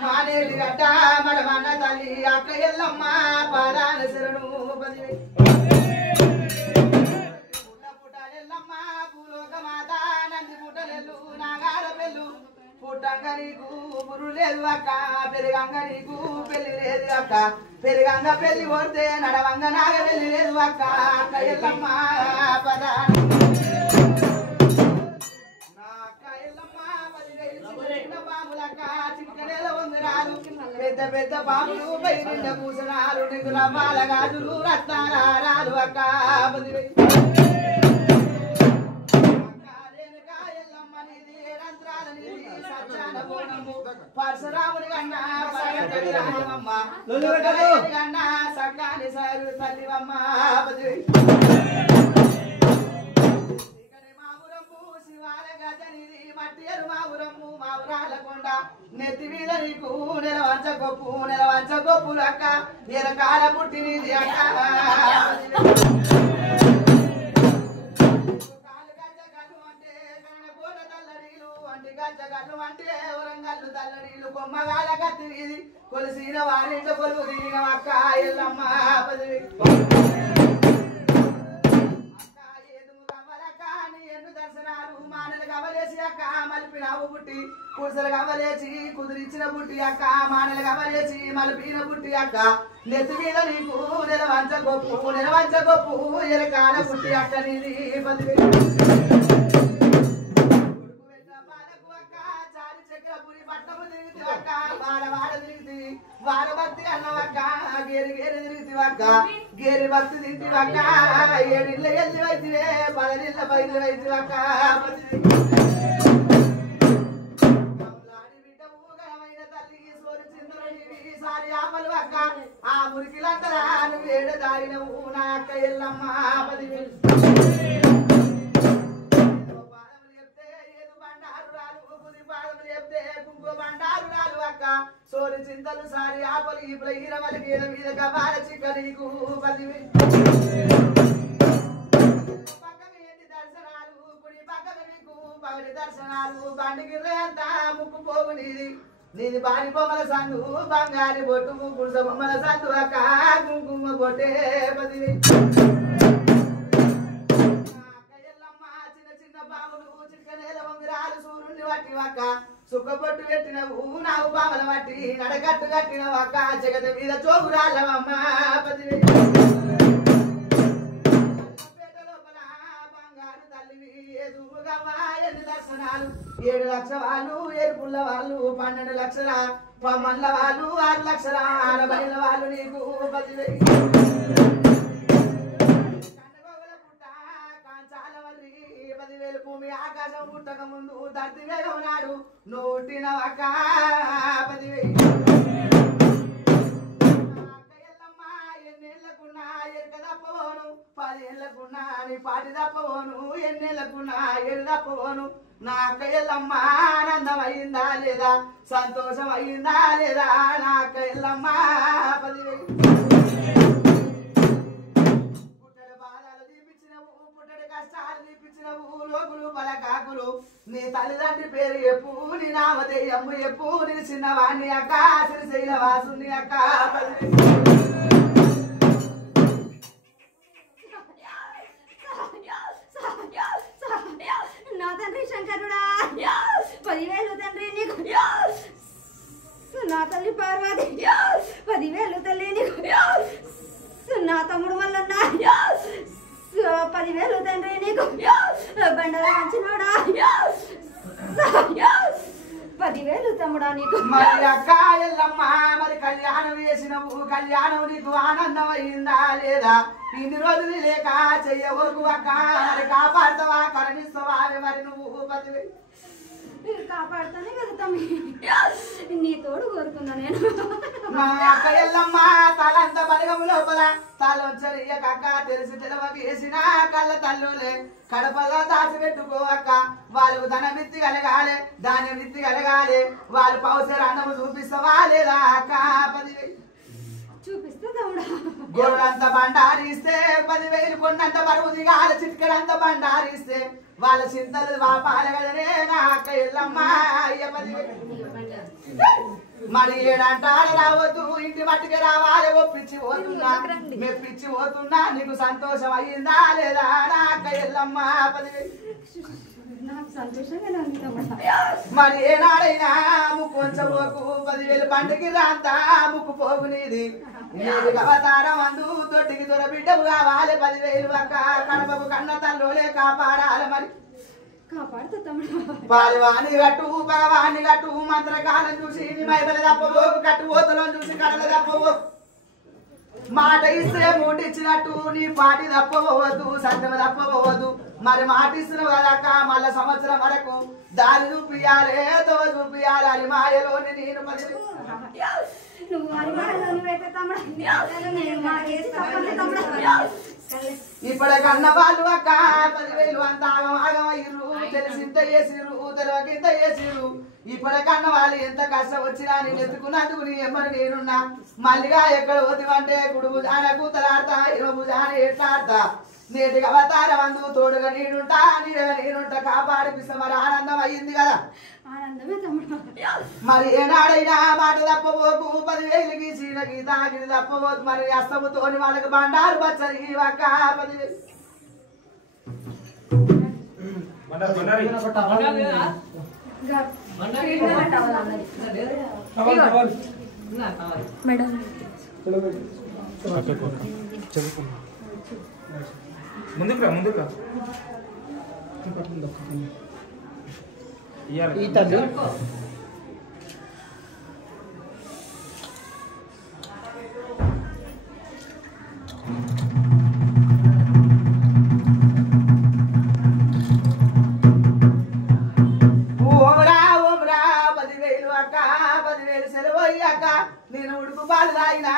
మానేటి గడ్డ మన మన తల్లి అక్క ఎల్లమ్మ పాదాల శరణు పదివే పుట్టలెల్లమ్మ భూలోక మాత నంది పుట్టలెల్లు నాగాల పెళ్ళు పుట్టంగ నీకు పురు లేదు అక్క పెరిగంగ నీకు పెళ్లి లేదు అక్క పెరిగంగ పెళ్లి కొడితే నడవంగ నాగ పెళ్లి లేదు అక్క అక్క ఎల్లమ్మ పదాన పెద్ద పెద్ద పాములు బయట పూసనాలు నీకు రవ్వాల గాజులు రత్నాలు అక్క పరశురాముడి కన్నా రామమ్మ కన్నా సక్కాని సారు తల్లివమ్మ మట్టియరు మావురమ్ము మావురాల కొండ నెత్తి మీద నీకు నెలవంచ గొప్పులు అక్క ఎరకాల పుట్టినది అక్క గజ్జగల్లు అంటే వరంగల్లు తల్లడీలు కొమ్మగాల కత్తి వీధి కొలిసిన వారింట కొలువు దిగిన అక్క ఎల్లమ్మ మానలు గవలేసి అక్క మలిపినావు బుట్టి కుర్సలు గవలేసి కుదిరించిన బుట్టి అక్క మానలు గవలేసి మలిపిన బుట్టి అక్క నెత్తి మీద నీకు నెలవంచ గొప్పు ఎరకాల బుట్టి అక్క నీది పట్టము తిరిగి అక్క వాడ తిరిగి వార భక్తి అన్నవక్క గేరి తిరిగి అక్క గేరి భక్తి తిరిగి అక్క ఏడిళ్ళ ఎల్లి వైద్యే పదనిళ్ళ బయలు వైద్యు అక్క తల్లి సోరి చిందరుడివి సారి ఆపలు అక్క ఆ మురికిలంతరా నువ్వు ఏడ దారినవు నా అక్క ఎల్లమ్మ పదివేలు బండారు అక్క సోరి చింతలు సారి ఆపలు ఇప్పుడు ఈరవలకి మీద కబాల చిక్కడికు పదివి దర్శనాలు కుడి పక్కన నీకు పగడి దర్శనాలు బండిగిర్రే అంతా ముక్కు పోగు నీది బాని బొమ్మల సందు బంగారి బొట్టు గుడిస బొమ్మల సందు అక్క కుంకుమ బొట్టే పదివి చిన్న బాబులు చిక్కనేల వంగిరాలు సూర్యుని వట్టి అక్క సుక్కబొట్టు పెట్టినవు నావు బామల వట్టి నడకట్టు కట్టినవు అక్క జగత మీద చోగురాళ్ళవమ్మ లోపల బంగారు తల్లివి ఎదురుగమ్మ ఎన్ని దర్శనాలు 7 లక్షల వాళ్ళు ఏడుపుల్ల వాళ్ళు 12 లక్షల పమ్మల్ల వాళ్ళు 6 లక్షల 60 వాళ్ళు నీకు 10,000 10,000 భూమి ఆకాశం పుట్టక ముందు ధర్తి వేగం నాడు నూటిన అక్క 10,000 ఎన్నేళ్లకున్నా ఎక్క తప్పవోను 10 ఏళ్లకున్నా నీ పాటి తప్పవోను ఎన్నేళ్లకున్నా ఏడు తప్పవోను నా అక్క ఎల్లమ్మ ఆనందం అయిందా లేదా సంతోషం అయిందా లేదా నా అక్క ఎల్లమ్మ 10,000 కష్టాలు తీపించినవు లోకులు పలకాకులు నీ తల్లిదండ్రి పేరు ఎప్పు నీ నామధేయము ఎప్పు నీ చిన్నవాణ్ణి అక్క శ్రీశైల వాసుని అక్క నా తండ్రి శంకరుడా 10,000 తండ్రి నీకు నా తల్లి పార్వతి 10,000 తల్లి నీకు నా తమ్ముడు మల్లన్న 10,000 తండ్రి నీకు బండల మంచినోడా 10,000 తమ్ముడా నీకు మరి అక్క ఎల్లమ్మ మరి కళ్యాణం వేసినవు కళ్యాణం నీకు ఆనందం అయిందా లేదా ఇన్ని రోజులు లేక చెయ్యవరకు అక్క మరి కాపాడుతావా కరణిస్తావా మరి నువ్వు 10,000 కాపాడుతానే కదా తమ్మి నీ తోడు కోరుకున్నా నేను మా అక్క ఎల్లమ్మ తలంత బలగము లోపల తలొచ్చరియ కక్క తెలిసి తెలవకి వేసిన కళ్ళ తల్లులే కడపలో దాచిపెట్టుకో అక్క వాళ్ళు ధనమిత్తి కలగాలి ధాన్యం విత్తి కలగాలి వాళ్ళు పౌసర అన్నము చూపిస్తావా లేదా అక్క 10,000 చూపిస్తా తమ్ముడా గోడంత బండారిస్తే 10,000 కొన్నంత బరువు దిగాలి చిట్కడంత బండారిస్తే వాళ్ళ చింతలు వాపాలి కదనే నా అక్క ఎల్లమ్మ మరి ఏడంటాడు రావద్దు ఇంటి మట్టికి రావాలి ఒప్పించి పోతున్నా మెప్పించి పోతున్నా నీకు సంతోషం అయ్యిందా లేదా నా అక్క ఎల్లమ్మ 10,000 మరి ఏనాడైనా కొంచెం పోకు 10,000 పండుగ రాంతా ముక్కు పోగు నీది నీది అవతారం అందు తొట్టికి దొర బిడ్డవు కావాలి 10,000 అక్క కడపకు కన్న తల్లోలే కాపాడాలి మరి పాలవాణి గట్టు భగవాన్ని గట్టు మంత్రకాలం చూసి మైబల తప్పబోకు కట్టు ఓతలను చూసి కడల తప్పబోకు మాట ఇస్తే మూటిచ్చినట్టు నీ పాటి తప్పబోవద్దు సత్యం తప్పబోవద్దు మరి మాట ఇస్తున్నావు కదక్క మళ్ళా సంవత్సరం వరకు దారి చూపియాలి తో చూపియాలి అని మాయలోని నేను ఇప్పటికన్న వాళ్ళు అక్క 10,000 అంత ఆగమయ్యారు తెలిసింత చేసిరు తెలియకింత చేసిరు ఇప్పటికన్న వాళ్ళు ఎంత కష్టం వచ్చినా నేను ఎత్తుకున్నందుకు నీ ఎమ్మని నేనున్నా మళ్ళీగా ఎక్కడ పోతివంటే కుడు భుజాన కూతలాడతా ఇరవ భుజాన ఎట్లాడతా నేటికి అవతారం అందు తోడుగా నేనుంటా నీడగా నేనుంటా కాపాడిపిస్తా మరి ఆనందం అయ్యింది కదా మరి ఏనాడైనా మాట తప్పబోకు 10,000కి చీనకి తాకిడి తప్పబోతు మరి అస్తముతోని వాళ్ళకి బండారు పచ్చది ఒక్క 10,000 ముందుకు రా ఈ తల్లి నేను ఉడుకు పాలు తాగినా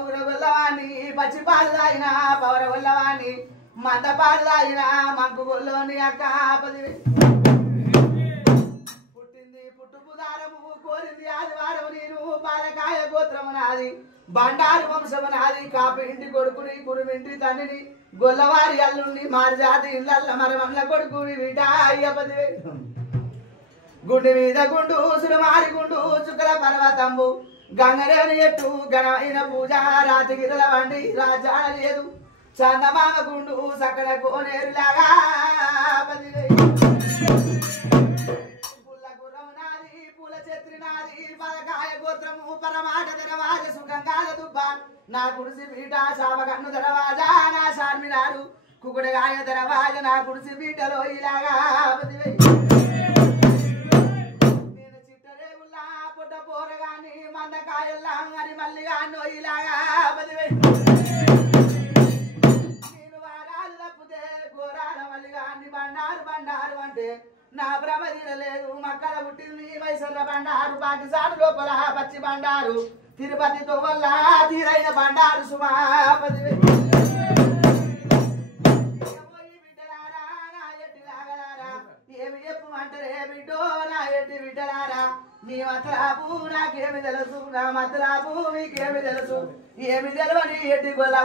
ఊర గొల్లవాణి పచ్చి పాలు తాగినా పవర గొల్లవాణి మంద పాలు తాగినా మంకు గొల్లోని అక్క 10,000 పుట్టింది పుట్టుపుదారము కోరింది ఆదివారము నేను బాలకాయ గోత్రము నాది బండారు వంశము నాది కాపు ఇంటి కొడుకుని కురుమింటి తండ్రిని గొల్లవారి అల్లుండి మారి జాతి ఇళ్ళ మరమల్ల కొడుకుని విట అయ్య 10,000 గుండె మీద గుండు సురమారి గుండు చుక్కల పర్వతంబు గంగరేని ఎట్టు ఘనమైన పూజ రాతిగిరల వండి రాజాన లేదు చందమామ గుండు సకల కోనేరులాగా 10,000 పుల్ల గుర్రం నాది పూల చెత్రి నాది పలకాయ గోత్రము పరమాట దరవాజ సుగంగాల దుబ్బ నా కుడిసి పీట శావకన్ను దరవాజా నా శార్మినారు కుకుడగాయ దరవాజ నా కుడిసి పీటలో ఇలాగా 10,000 పోరగాని మందకాయల్లా అని మల్లిగా నోయిలాగా 10,000 నేను వారాలు తప్పితే ఘోరాల మల్లిగా అన్ని బండారు అంటే నా భ్రమ తీరలేదు మక్కల పుట్టింది మైసర్ల బండారు పాకిస్తాన్ లోపల పచ్చి బండారు తిరుపతితో వల్ల తీరైన బండారు సుమా 10,000 ఏమి చెప్పు అంటారే బిడ్డో నా ఎట్టి బిడ్డలారా నీ మతలాపు నాకేమి తెలుసు నా మతలాపు నీకేమి తెలుసు ఏమి తెలవని ఎట్టి గొల్లవా